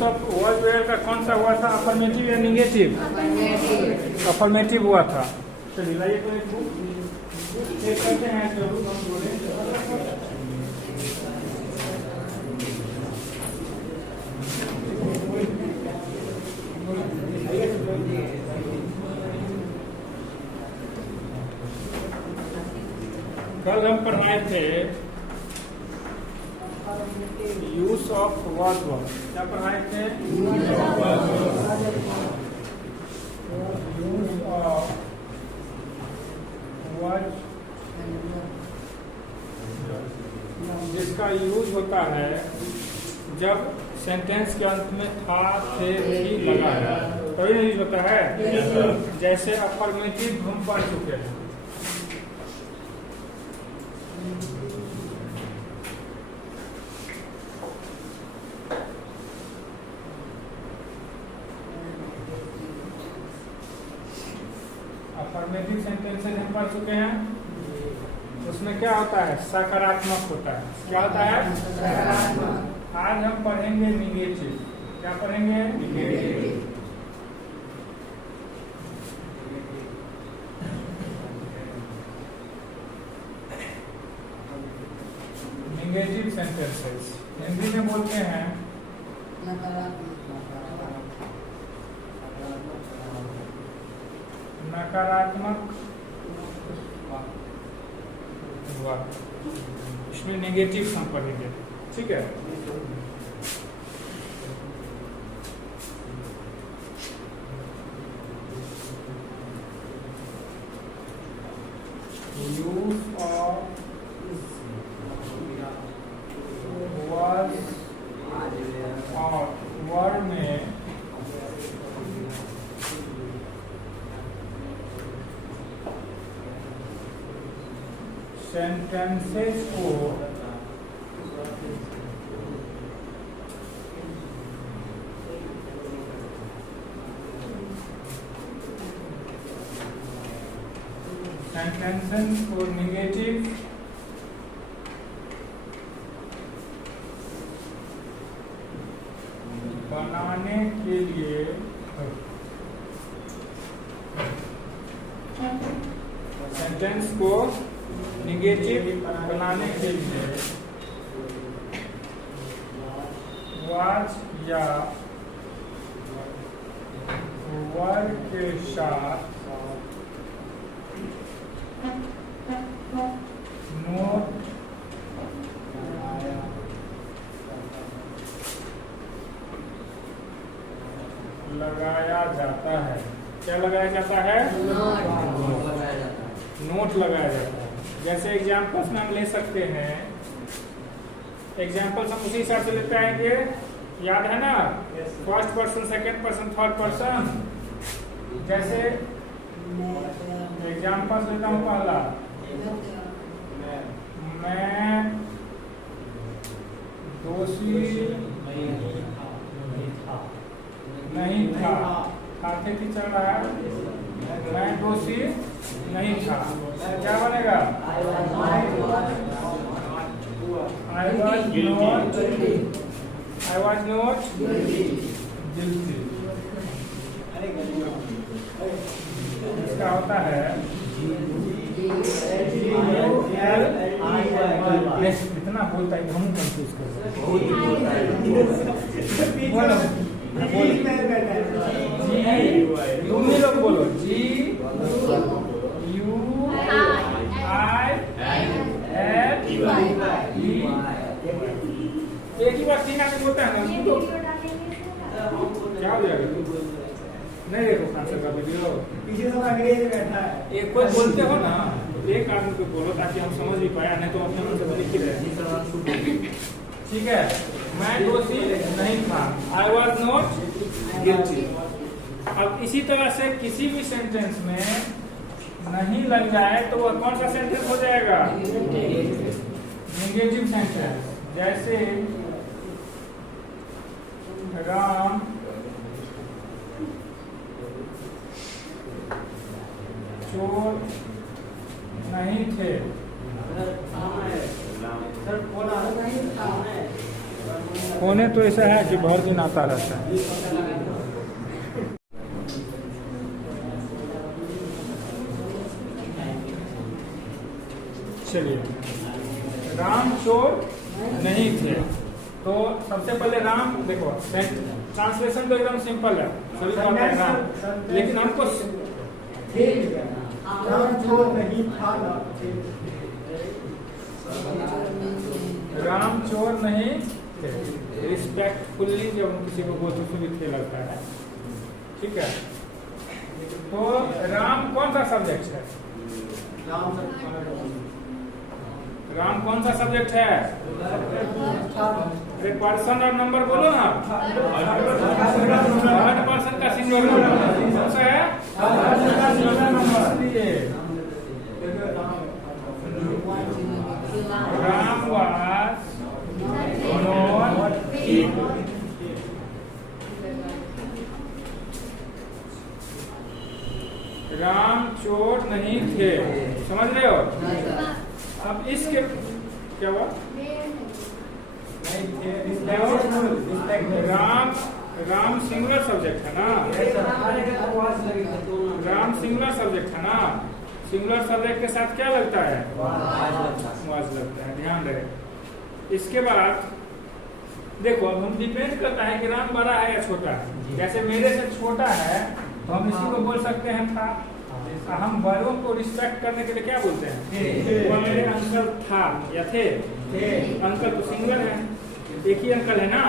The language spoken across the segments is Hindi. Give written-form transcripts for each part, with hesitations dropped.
यूज ऑफ वॉज वेयर का कौन सा हुआ था, अफर्मेटिव या निगेटिव? अफर्मेटिव हुआ था। चलिए लाइए तो एक बुक चेक करते हैं जरूर हम बोले। कल हम पढ़ाए थे यूज ऑफ वॉज वर्ब। क्या पढ़ाए थे? यूज ऑफ वॉज, जिसका यूज होता है जब सेंटेंस के अंत में था, थे, थी लगा है, तभी यूज होता है। जैसे अफर्मेटिव हम पढ़ चुके हैं। अफर्मेटिव सेंटेंसेस हम पढ़ चुके हैं। उसमें क्या होता है? सकारात्मक होता है। क्या होता है? सकारात्मक। आज हम पढ़ेंगे निगेटिव। क्या पढ़ेंगे? निगेटिव। निगेटिव सेंटेंसेस हिंदी में बोलते हैं नकारात्मक वाक्य। इसमें नेगेटिव हम पढ़ेंगे, ठीक है। यूज ऑफ was और वर्ड में सेंटेंसेस को निगेटिव बनाने के लिए सेंटेंस को निगेटिव बनाने के लिए वाज या वर्ड के साथ नोट लगाया जाता है। क्या लगाया जाता है? नोट लगाया जाता है। जैसे एग्जाम्पल्स में हम ले सकते हैं, एग्जाम्पल्स हम उसी हिसाब से लेते आएंगे, याद है ना? First person, second person, third person. जैसे एग्जाम्पल्स लेता हूँ पहला, मैं दोषी नहीं था। खाते की चल रहा है, मैं दोषी नहीं था। क्या बनेगा? I was not guilty। इसका होता है इतना बोलता है हम कंफ्यूज कर तुम ही लोग बोलो GUII। एक ही बार तीन आदमी बोलता है ना, क्या हो जाएगा? नहीं देखो खांसर का वीडियो, पीछे सब अंग्रेज बैठा है। एक कोई बोलते हो ना, एक आदमी को बोलो ताकि हम समझ भी पाए, नहीं तो अपने मन से लिख रहे। ठीक है, मैं दोषी नहीं था। I was not guilty। अब इसी तरह से किसी भी सेंटेंस में नहीं लग जाए तो वह कौन सा सेंटेंस हो जाएगा? Negative sentence. जैसे राम चोर नहीं थे। होने तो ऐसा है कि बहुत दिन आता रहता है। चलिए, राम चोर नहीं थे। तो सबसे पहले राम, देखो ट्रांसलेशन तो एकदम सिंपल है, सभी को आता है राम, लेकिन हमको राम चोर नहीं था। राम चोर नहीं थे, रिस्पेक्टफुल्ली जब हम किसी को बोलते उसमें भी थे लगता है, ठीक है। तो राम कौन सा सब्जेक्ट है? राम कौन सा सब्जेक्ट है? अरे पर्सन और नंबर बोलो ना। थर्ड पर्सन का सिंगुलर नंबर कौन सा है? राम वाज नॉट राम चोर नहीं थे, समझ रहे हो? अब इसके क्या हुआ? राम सिंगुलर सब्जेक्ट है ना, राम सिंगुलर सब्जेक्ट है ना, सिंगुलर सब्जेक्ट के साथ क्या लगता है? वाज लगता है, ध्यान रहे। इसके बाद देखो, अब हम डिपेंड करता है कि राम बड़ा है या छोटा है। जैसे मेरे से छोटा है तो हम इसी को बोल सकते हैं था। हम बड़ों को रिस्पेक्ट करने के लिए क्या बोलते हैं? वो मेरे अंकल था या थे। अंकल तो सिंगुलर है, एक ही अंकल है ना,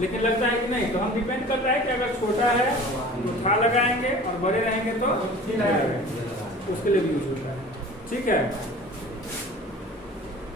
लेकिन लगता है कि नहीं। तो हम डिपेंड करता है कि अगर छोटा है तो था लगाएंगे और बड़े रहेंगे तो लगाएंगे, उसके लिए भी यूज होता है, ठीक है।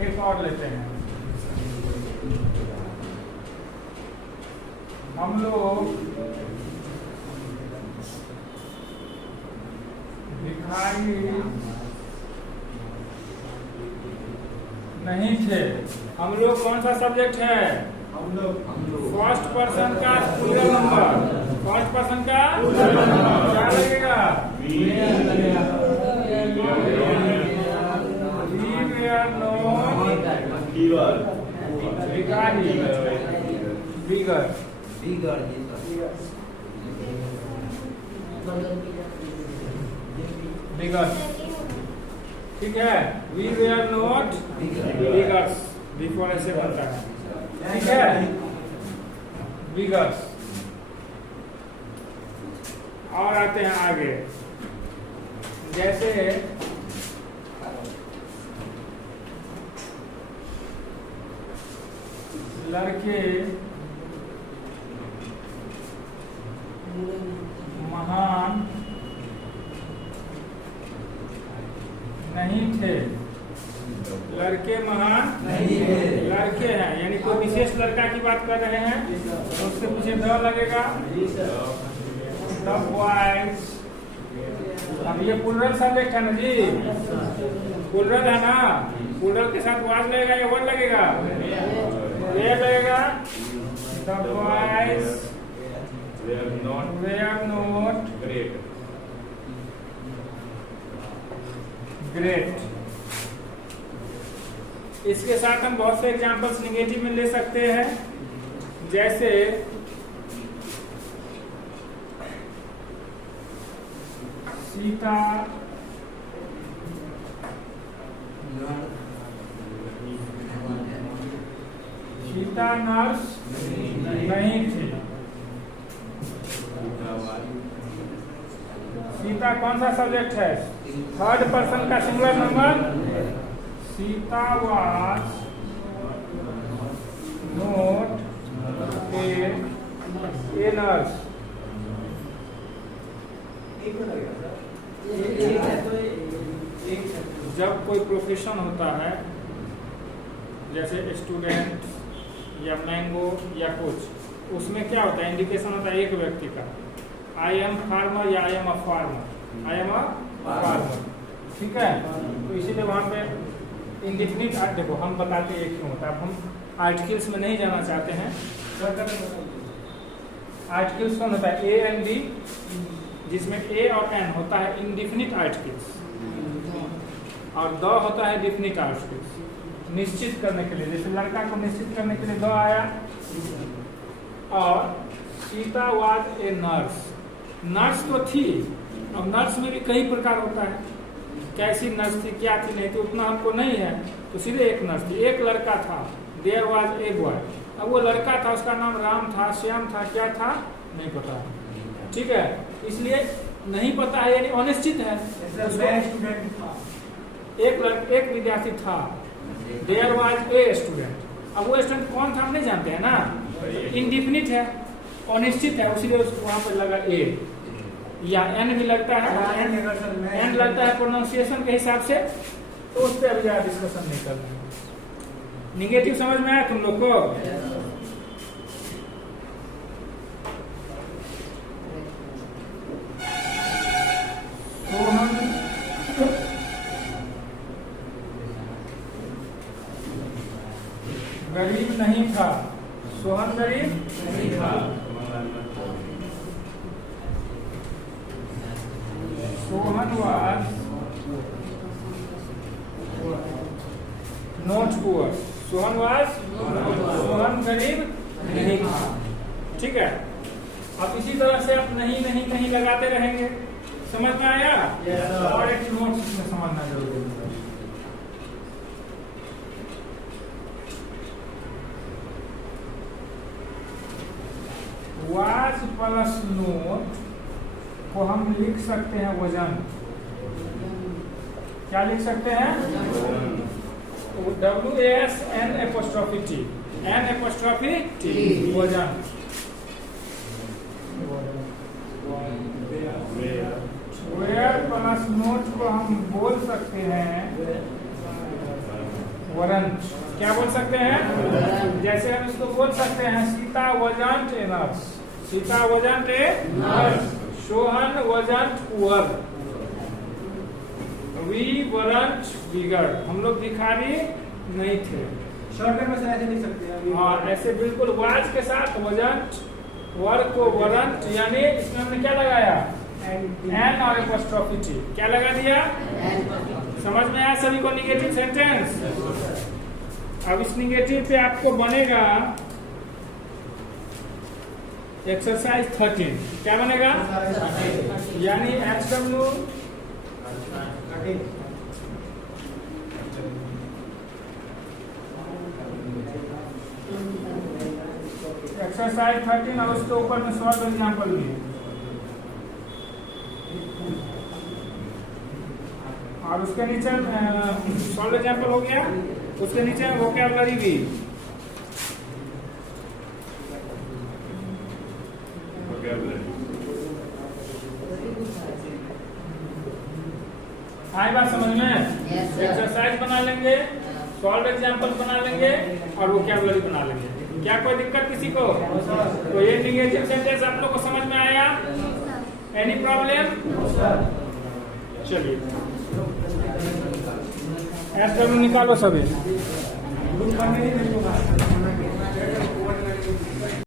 एक और लेते हैं हम लोग। भिखारी नहीं थे, हम लोग कौन सा सब्जेक्ट है? हम लोग फर्स्ट पर्सन का प्लूरल नंबर, फर्स्ट पर्सन का क्या लगेगा? We were not भिखारी, बिगर, बिगर्स, ठीक है। We were not biggers, before ऐसे बनता है, ठीक है, बिगर्स। और आते हैं आगे, जैसे लड़के महान नहीं थे, लड़के महान नहीं थे, लड़के हैं यानी कोई विशेष लड़का की बात कर रहे हैं तो उसके पीछे द लगेगा, द बॉयज। अब ये प्लूरल सब्जेक्ट है ना जी, प्लूरल है ना, प्लूरल के साथ वाज लगेगा या वर्ड लगेगा? वे लगेगा। The boys were not great. इसके साथ हम बहुत से एग्जांपल्स निगेटिव में ले सकते हैं, जैसे सीता नर्स नहीं थी। सीता कौन सा सब्जेक्ट है? थर्ड पर्सन का singular number. Sita was not a nurse. जब कोई प्रोफेशन होता है जैसे स्टूडेंट या मैंगो या कुछ, उसमें क्या होता है? इंडिकेशन होता है एक व्यक्ति का, आई एम फार्मर या I am a farmer, I am a farmer, ठीक है। तो इसीलिए वहाँ पे इंडिफिनिट आर्ट, देखो हम बताते एक क्यों होता है। अब हम आर्टिकल्स में नहीं जाना चाहते हैं। आर्टिकल्स कौन होता है? ए एंड डी, जिसमें ए और एन होता है इंडिफिनिट आर्टिकल्स और द होता है डिफिनिट आर्टिकल्स, निश्चित करने के लिए, जैसे लड़का को निश्चित करने के लिए द आया। और Sita was a nurse, nurse तो थी, अब नर्स में भी कई प्रकार होता है, कैसी नर्स थी, क्या थी, नहीं थी, उतना हमको नहीं है, तो सीधे एक नर्स थी। एक लड़का था, देयर वाज ए बॉय, अब वो लड़का था, उसका नाम राम था, श्याम था, क्या था नहीं पता, ठीक है, इसलिए नहीं पता है, यानी अनिश्चित है। स्टूडेंट था, एक विद्यार्थी था, देयर वाज ए स्टूडेंट, अब वो स्टूडेंट कौन था हम नहीं जानते हैं ना, इंडिफिनिट है, अनिश्चित है, उसीलिए वहां पर लगा ए, या एन भी लगता है, एन लगता है प्रोनाउंसिएशन के हिसाब से, तो उस पर अभी ज्यादा डिस्कशन नहीं करना है। निगेटिव समझ में आया तुम लोग को? सोहन गरीब नहीं था, सोहन गरीब नहीं था, Sohan was not poor, Sohan was, Sohan गरीब नहीं था, ठीक है। अब इसी तरह से आप नहीं नहीं नहीं लगाते रहेंगे, समझ में आया? और एक नोट इसमें समझना जरूरी है। वाज प्लस नोट को हम लिख सकते हैं वजन, क्या लिख सकते हैं? WASN''T, N''T, वजन। वेयर प्लस नोट को हम बोल सकते हैं वरंट, क्या बोल सकते हैं? जैसे हम इसको बोल सकते हैं Sita wasn't a nurse, Sita wasn't a nurse, Sohan wasn't poor, we weren't beggar, हम लोग भिखारी नहीं थे। शॉर्टकट में ऐसे लिख सकते हैं। हाँ, ऐसे बिल्कुल वाज के साथ वजंट, वर्क को वरंट, यानी इसमें हमने क्या लगाया? एन और एपोस्ट्रोफी टी, क्या लगा दिया? समझ में आया सभी को निगेटिव सेंटेंस? अब इस निगेटिव पे आपको बनेगा एक्सरसाइज 13, क्या बनेगा? यानी HW एक्सरसाइज 13 और उसके ऊपर में सॉल्व एग्जाम्पल भी है, और उसके नीचे सॉल्व एग्जाम्पल हो गया, उसके नीचे वोकैबुलरी भी। आई बात समझ में? एक्सरसाइज बना लेंगे, सॉल्व एग्जाम्पल बना लेंगे और वोकैबुलरी बना लेंगे। क्या कोई दिक्कत किसी को? तो ये निगेटिव सेंटेंस आप लोग को समझ में आया? Any problem? चलिए SW निकालो सभी।